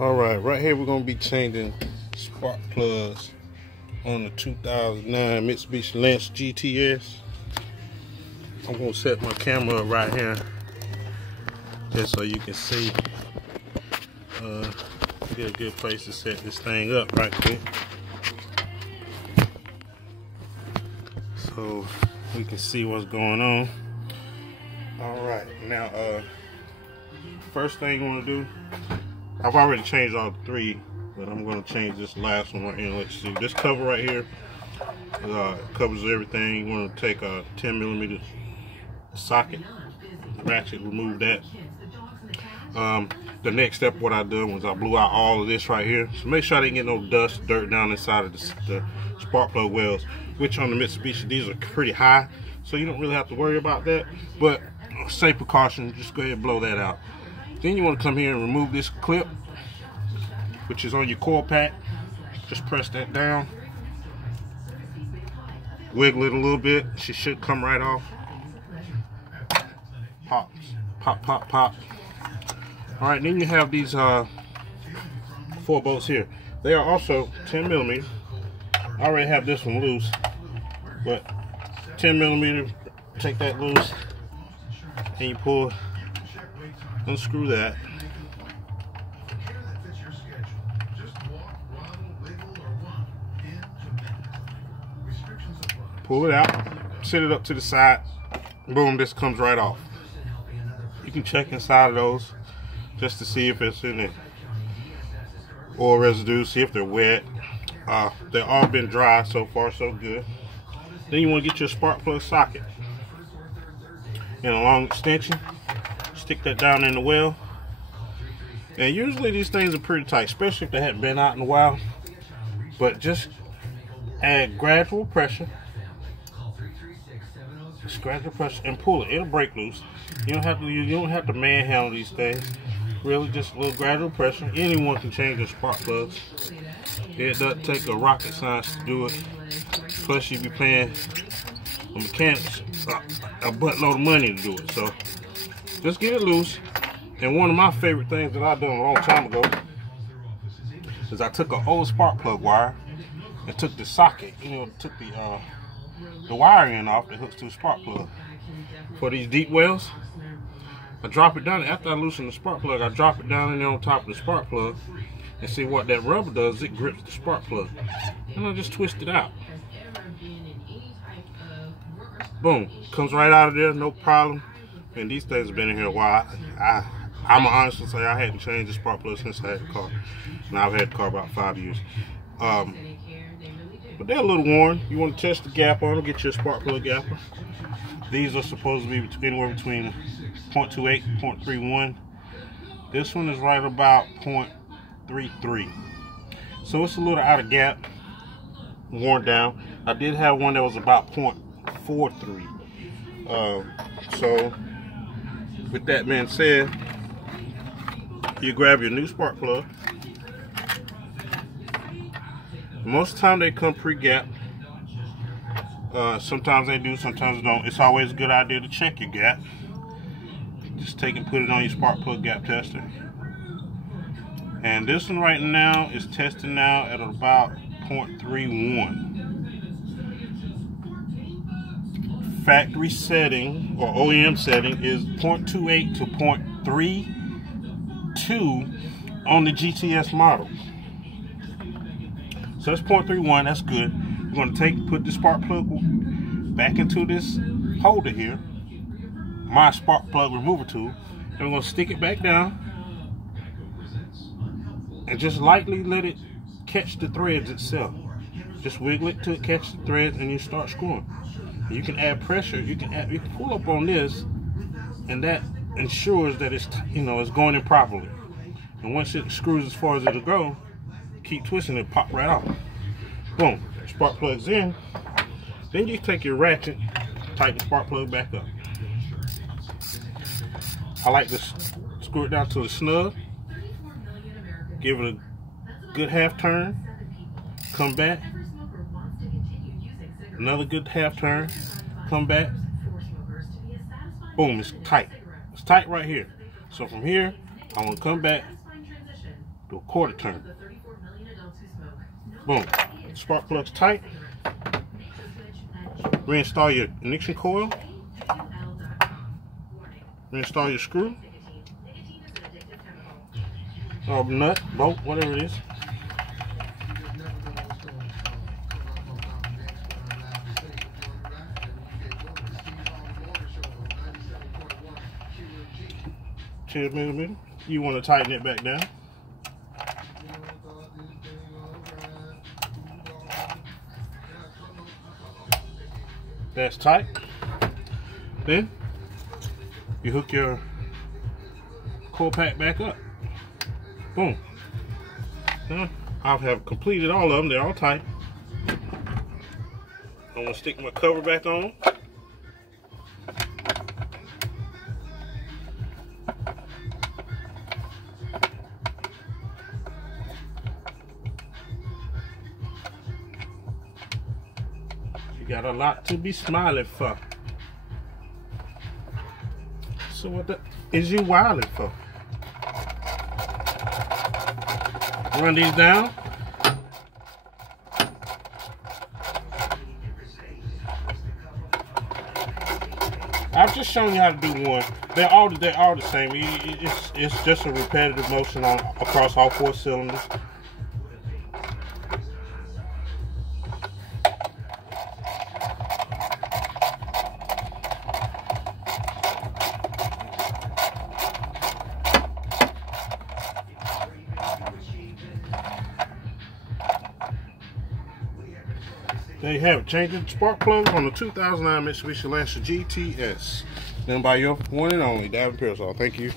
Alright, right here we're going to be changing spark plugs on the 2009 Mitsubishi Lancer GTS. I'm going to set my camera up right here just so you can see. Get a good place to set this thing up right quick, so we can see what's going on. Alright, now first thing you want to do, I've already changed all three, but I'm going to change this last one right here. Let's see, this cover right here covers everything. You want to take a 10mm socket, ratchet, remove that. The next step, what I done was I blew out all of this right here, so make sure I didn't get no dust, dirt down inside of the spark plug wells, which on the Mitsubishi, these are pretty high, so you don't really have to worry about that, but safe precaution, just go ahead and blow that out. Then you want to come here and remove this clip, which is on your coil pack. Just press that down, wiggle it a little bit, she should come right off. Pops, pop, pop, pop. Alright, then you have these 4 bolts here. They are also 10mm. I already have this one loose, but 10mm, take that loose, and you pull, unscrew that. Pull it out, set it up to the side, boom, this comes right off. You can check inside of those just to see if it's any oil residue, see if they're wet. They've all been dry so far, so good. Then you want to get your spark plug socket and a long extension, stick that down in the well. And usually these things are pretty tight, especially if they haven't been out in a while, but just add gradual pressure. Just gradual pressure and pull it. It'll break loose. You don't have to manhandle these things. Really, just a little gradual pressure. Anyone can change their spark plugs. It doesn't take a rocket science to do it. Plus, you'd be paying the mechanics a buttload of money to do it. So, just get it loose. And one of my favorite things that I done a long time ago is I took an old spark plug wire and took the socket, took the wiring off that hooks to the spark plug. For these deep wells, I drop it down. After I loosen the spark plug, I drop it down in there on top of the spark plug, and see what that rubber does. It grips the spark plug, and I just twist it out. Boom, comes right out of there, no problem. And these things have been in here a while. I'm honestly say I hadn't changed the spark plug since I had the car. Now I've had the car about 5 years. But they're a little worn. You want to test the gap on them, get your spark plug gapper. These are supposed to be anywhere between 0.28 and 0.31. This one is right about 0.33. So it's a little out of gap, worn down. I did have one that was about 0.43. So with that being said, you grab your new spark plug. Most of the time they come pre-gapped. Sometimes they do, sometimes they don't. It's always a good idea to check your gap. Just take and put it on your spark plug gap tester. And this one right now is testing now at about 0.31. Factory setting or OEM setting is 0.28 to 0.32 on the GTS model. So that's 0.31, that's good. We're going to put the spark plug back into this holder here, my spark plug remover tool, and we're going to stick it back down and just lightly let it catch the threads itself. Just wiggle it till it catches the threads, and you start screwing. You can add pressure. You can pull up on this, and that ensures that it's it's going in properly. And once it screws as far as it'll go, keep twisting it, pop right off. Boom, spark plug's in. Then you take your ratchet, tighten the spark plug back up. I like to screw it down to a snug. Give it a good half turn. Come back. Another good half turn. Come back. Boom, it's tight. It's tight right here. So from here, I want to come back, Do a quarter turn. Boom. Spark plug's tight. Reinstall your ignition coil. Reinstall your screw. Or nut, bolt, whatever it is. $10mm. You want to tighten it back down. That's tight. Then you hook your coil pack back up. Boom. I have completed all of them. They're all tight. I'm gonna stick my cover back on. You got a lot to be smiling for. So what the is you wilding for? Run these down. I've just shown you how to do one. They're all the same. It's just a repetitive motion across all 4 cylinders. There you have it. Changing spark plugs on the 2009 Mitsubishi Lancer GTS. Done by your one and only Davin Pearsall. Thank you.